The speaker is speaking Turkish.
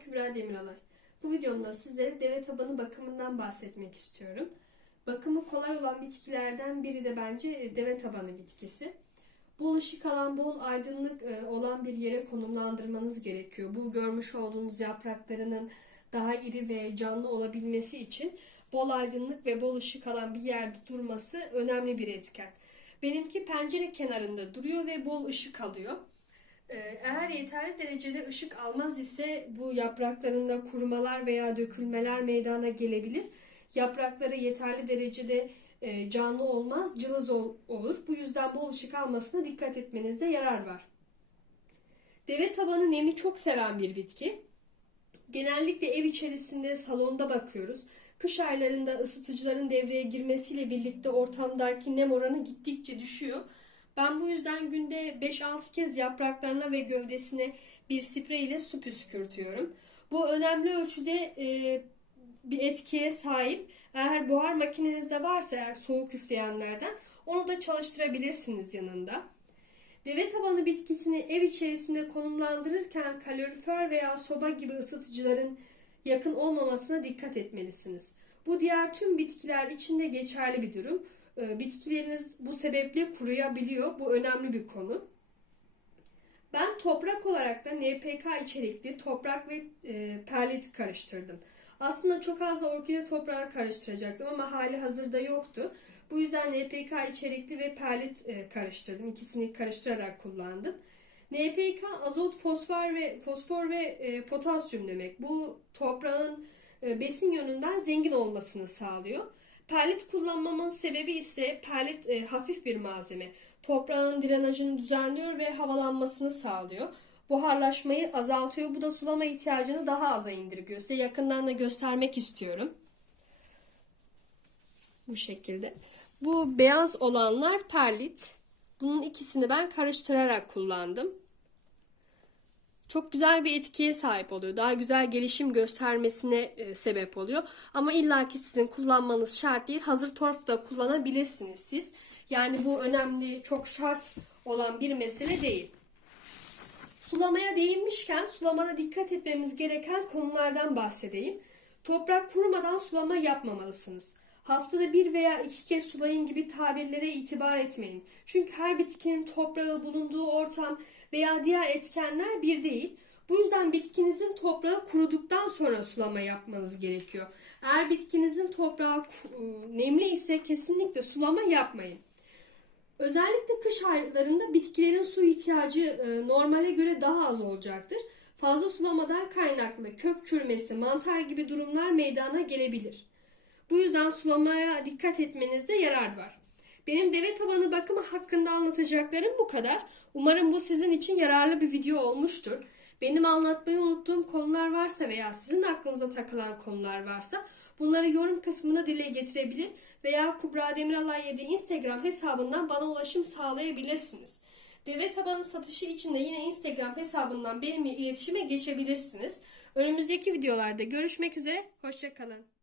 Kübra Demiralay. Bu videomda sizlere deve tabanı bakımından bahsetmek istiyorum. Bakımı kolay olan bitkilerden biri de bence e, deve tabanı bitkisi. Bol ışık alan, bol aydınlık e, olan bir yere konumlandırmanız gerekiyor. Bu görmüş olduğunuz yapraklarının daha iri ve canlı olabilmesi için bol aydınlık ve bol ışık alan bir yerde durması önemli bir etken. Benimki pencere kenarında duruyor ve bol ışık alıyor. Ee, Eğer yeterli derecede ışık almaz ise bu yapraklarında kurumalar veya dökülmeler meydana gelebilir. Yaprakları yeterli derecede e, canlı olmaz, cılız ol- olur. Bu yüzden bol ışık almasına dikkat etmenizde yarar var. Deve tabanı nemi çok seven bir bitki. Genellikle ev içerisinde salonda bakıyoruz. Kış aylarında ısıtıcıların devreye girmesiyle birlikte ortamdaki nem oranı gittikçe düşüyor. Ben bu yüzden günde 5-6 kez yapraklarına ve gövdesine bir sprey ile su püskürtüyorum. Bu önemli ölçüde e, bir etkiye sahip. Eğer buhar makinenizde varsa eğer soğuk üfleyenlerden onu da çalıştırabilirsiniz yanında. Deve tabanı bitkisini ev içerisinde konumlandırırken kalorifer veya soba gibi ısıtıcıların yakın olmamasına dikkat etmelisiniz. Bu diğer tüm bitkiler için de geçerli bir durum. Ee, Bitkileriniz bu sebeple kuruyabiliyor. Bu önemli bir konu. Ben toprak olarak da NPK içerikli toprak ve e, perlit karıştırdım. Aslında çok az da orkide toprağı karıştıracaktım ama hali hazırda yoktu. Bu yüzden NPK içerikli ve perlit e, karıştırdım. İkisini karıştırarak kullandım. NPK azot, fosfor ve fosfor ve e, potasyum demek. Bu toprağın besin yönünden zengin olmasını sağlıyor. Perlit kullanmamın sebebi ise perlit e, hafif bir malzeme. Toprağın drenajını düzenliyor ve havalanmasını sağlıyor. Buharlaşmayı azaltıyor. Bu da sulama ihtiyacını daha aza indirgiyor. Size yakından da göstermek istiyorum. Bu şekilde. Bu beyaz olanlar perlit. Bunun ikisini ben karıştırarak kullandım. Çok güzel bir etkiye sahip oluyor. Daha güzel gelişim göstermesine e, sebep oluyor. Ama illaki sizin kullanmanız şart değil. Hazır torf da kullanabilirsiniz siz. Yani bu önemli, çok şart olan bir mesele değil. Sulamaya değinmişken sulamada dikkat etmemiz gereken konulardan bahsedeyim. Toprak kurumadan sulama yapmamalısınız. Haftada bir veya iki kez sulayın gibi tabirlere itibar etmeyin. Çünkü her bitkinin toprağı, bulunduğu ortam veya diğer etkenler bir değil. Bu yüzden bitkinizin toprağı kuruduktan sonra sulama yapmanız gerekiyor. Eğer bitkinizin toprağı ku- nemli ise kesinlikle sulama yapmayın. Özellikle kış aylarında bitkilerin su ihtiyacı e, normale göre daha az olacaktır. Fazla sulamadan kaynaklı kök çürümesi, mantar gibi durumlar meydana gelebilir. Bu yüzden sulamaya dikkat etmenizde yarar var. Benim deve tabanı bakımı hakkında anlatacaklarım bu kadar. Umarım bu sizin için yararlı bir video olmuştur. Benim anlatmayı unuttuğum konular varsa veya sizin aklınıza takılan konular varsa bunları yorum kısmına dile getirebilir veya Kubra Demiralay 7 Instagram hesabından bana ulaşım sağlayabilirsiniz. Deve tabanı satışı için de yine Instagram hesabından benimle iletişime geçebilirsiniz. Önümüzdeki videolarda görüşmek üzere, hoşçakalın.